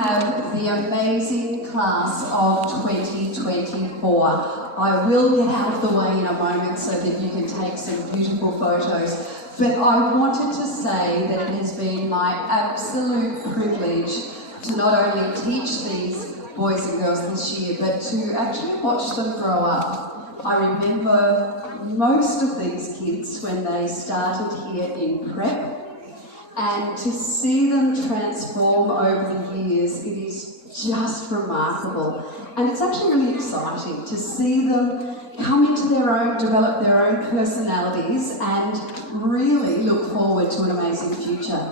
Have the amazing class of 2024. I will get out of the way in a moment so that you can take some beautiful photos, but I wanted to say that it has been my absolute privilege to not only teach these boys and girls this year, but to actually watch them grow up. I remember most of these kids when they started here in prep, and to see them transform over the years, it is just remarkable. And it's actually really exciting to see them come into their own, develop their own personalities and really look forward to an amazing future.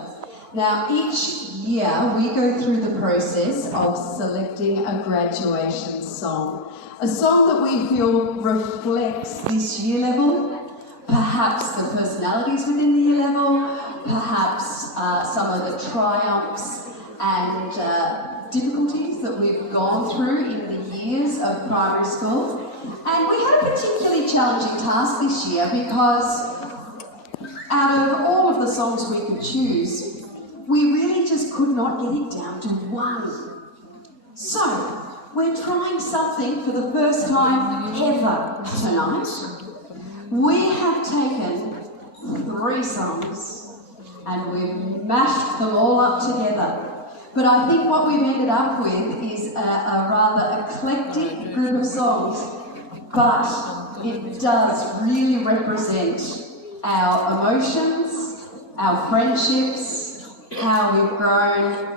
Now, each year we go through the process of selecting a graduation song. A song that we feel reflects this year level, perhaps the personalities within the year level, perhaps some of the triumphs and difficulties that we've gone through in the years of primary school. And we had a particularly challenging task this year because out of all of the songs we could choose, we really just could not get it down to one. So, we're trying something for the first time ever tonight. We have taken 3 songs and we've mashed them all up together. But I think what we've ended up with is a rather eclectic group of songs, but it does really represent our emotions, our friendships, how we've grown,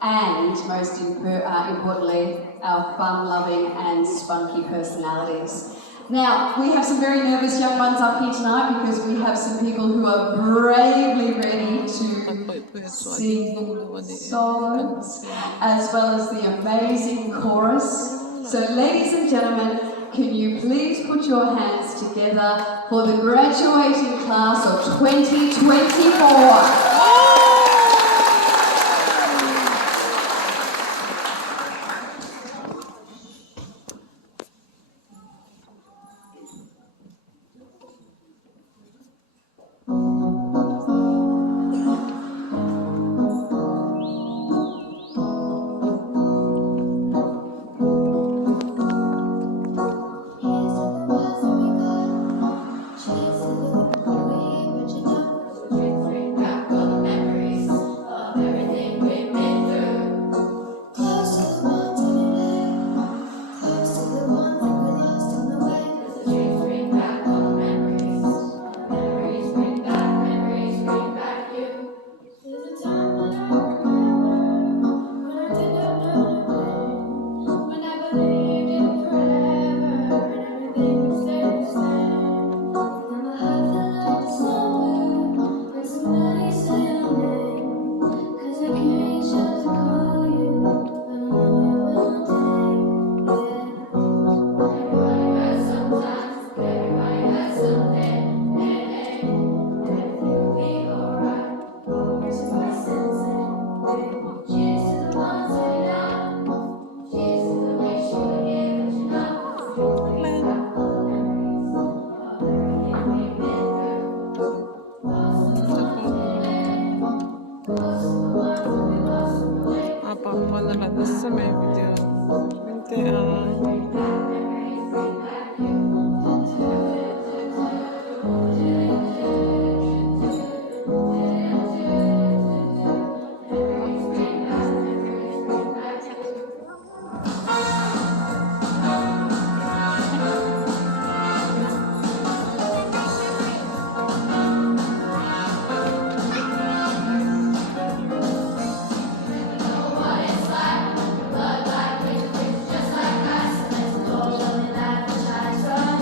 and most importantly, our fun-loving and spunky personalities. Now, we have some very nervous young ones up here tonight because we have some people who are bravely ready to sing songs, as well as the amazing chorus. So, ladies and gentlemen, can you please put your hands together for the graduating class of 2024? Just like us, let's go, living life, shine,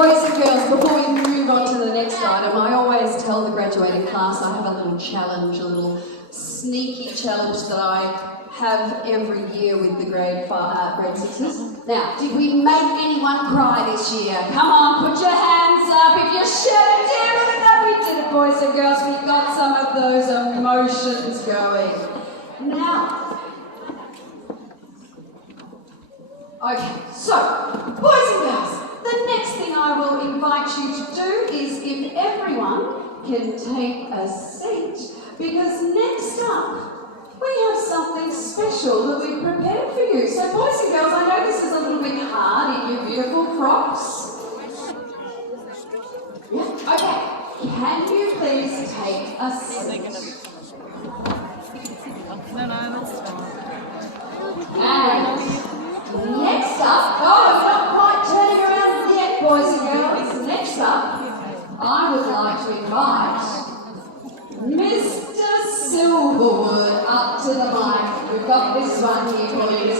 boys and girls, before we move on to the next item, I always tell the graduating class I have a little challenge, a little sneaky challenge that I have every year with the grade sixes. Now, did we make anyone cry this year? Come on, put your hands up if you shed a tear. Look at that, we did it, boys and girls. We got some of those emotions going. Now, okay, so, boys and girls, the next thing I will invite you to do is if everyone can take a seat, because next up, we have something special that we've prepared for you. So boys and girls, I know this is a little bit hard in your beautiful frocks. Yeah, okay. Can you please take a seat? And next up, oh, it's not quite turning around yet, boys and girls. Next up, I would like to invite Mr. Silverwood up to the mic. We've got this one here for you, Mr.